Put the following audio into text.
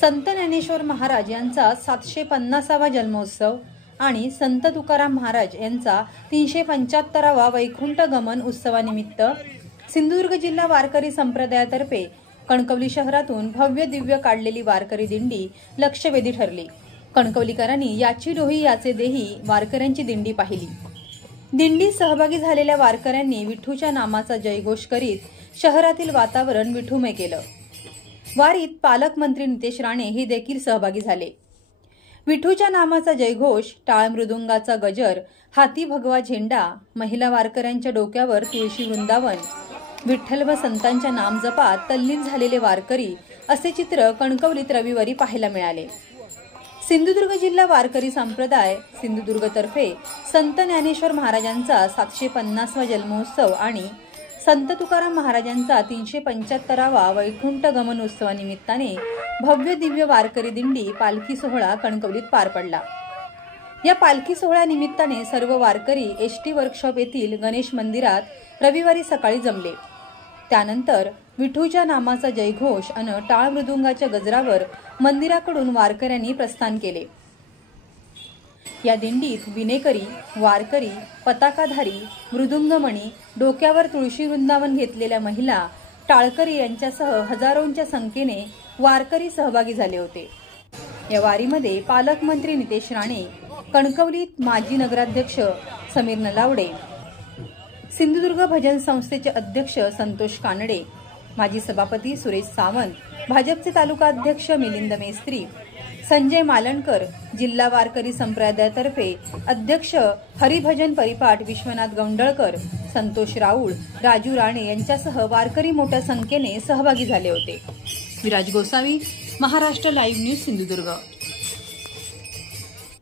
संत ज्ञानेश्वर महाराज यांचा 750वा जन्मोत्सव आणि संत तुकाराम महाराज यांचा 375वा वैकुंठ गमन उत्सवानिमित्त सिंधुदुर्ग जिल्हा वारकरी संप्रदायातर्फे कणकवली शहरातून भव्य दिव्य काढलेली वारकरी दिंडी लक्षवेधी ठरली। कणकवलीकरांनी याची डोही याचे देही वारकऱ्यांची दिंडी पाहिली। दिंडीत सहभागी झालेल्या वारकऱ्यांनी विठूच्या नामाचा जयघोष करीत शहरातील वातावरण विठूमय केलं। वारीत पालकमंत्री नितेश राणे हे देखील सहभागी झाले। विठूच्या नामाचा जयघोष, टाळ मृदुंगाचा गजर, हाती भगवा झेंडा, महिला वारकऱ्यांच्या डोक्यावर तुळशी वृंदावन, विठ्ठल व संतांच्या नामजपात तल्लीन झालेले वारकरी असे चित्र कणकवलीत रविवारी पाहायला मिळाले। सिंधुदुर्ग जिल्हा वारकरी संप्रदाय सिंधुदुर्ग तर्फे संत ज्ञानेश्वर महाराजांचा 750वा जन्मोत्सव आणि संत तुकाराम महाराजांचा 375वा वैकुंठ गमन उत्सवानिमित्ताने भव्य दिव्य वारकरी दिंडी पालखी सोहळा कणकवलीत पार पडला। या पालखी सोहळ्यानिमित्ताने सर्व वारकरी एसटी वर्कशॉप येथील गणेश मंदिरात रविवारी सकाळी जमले। त्यानंतर विठूच्या नामाचा जयघोष अन टाळ मृदुंगाच्या गजरावर मंदिराकडून वारकऱ्यांनी प्रस्थान केले। या दिंडीत विनेकरी, वारकरी, पताकाधारी, मृदुंगमणी, डोक्यावर तुळशी वृंदावन घेतलेल्या महिला, टाळकरी यांच्यासह हजारोंच्या संख्येने वारकरी सहभागी झाले होते। या वारीमध्ये पालकमंत्री नितेश राणे, कणकवलीत माजी नगराध्यक्ष समीर नलावडे, सिंधुदुर्ग भजन संस्थेचे अध्यक्ष संतोष कानडे, माजी सभापती सुरेश सावंत, भाजपचे तालुका अध्यक्ष मिलिंद मेस्त्री, संजय मालणकर, जिल्हा वारकरी संप्रदायातर्फे अध्यक्ष हरिभजन परिपाठ विश्वनाथ गौंडळकर, संतोष राऊळ, राजू राणे यांच्यासह वारकरी मोठ्या संख्येने सहभागी झाले होते। Viraj Gosavi, Maharashtra live news, Sindhudurg.